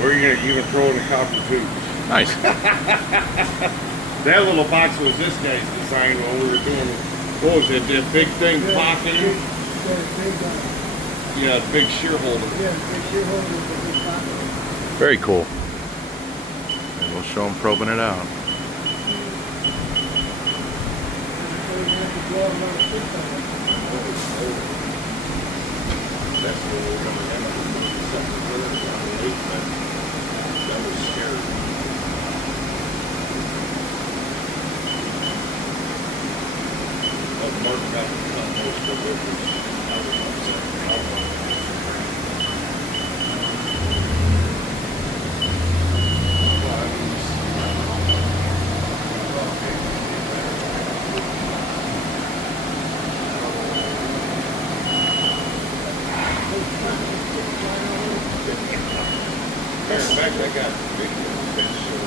Or you're gonna even throw in a copper tube. Nice. That little box was this guy's design when we were doing, what was it, that big thing popping? Yeah, big shear holder. Yeah, big shear holder with a big pocket. Very cool. And we'll show them probing it out. So you have to draw around the stick on it. That's what we were gonna end up with, something really on the lake, but that was scary. But Mark got to cut most of it, which I was upset. In fact, I got videos that show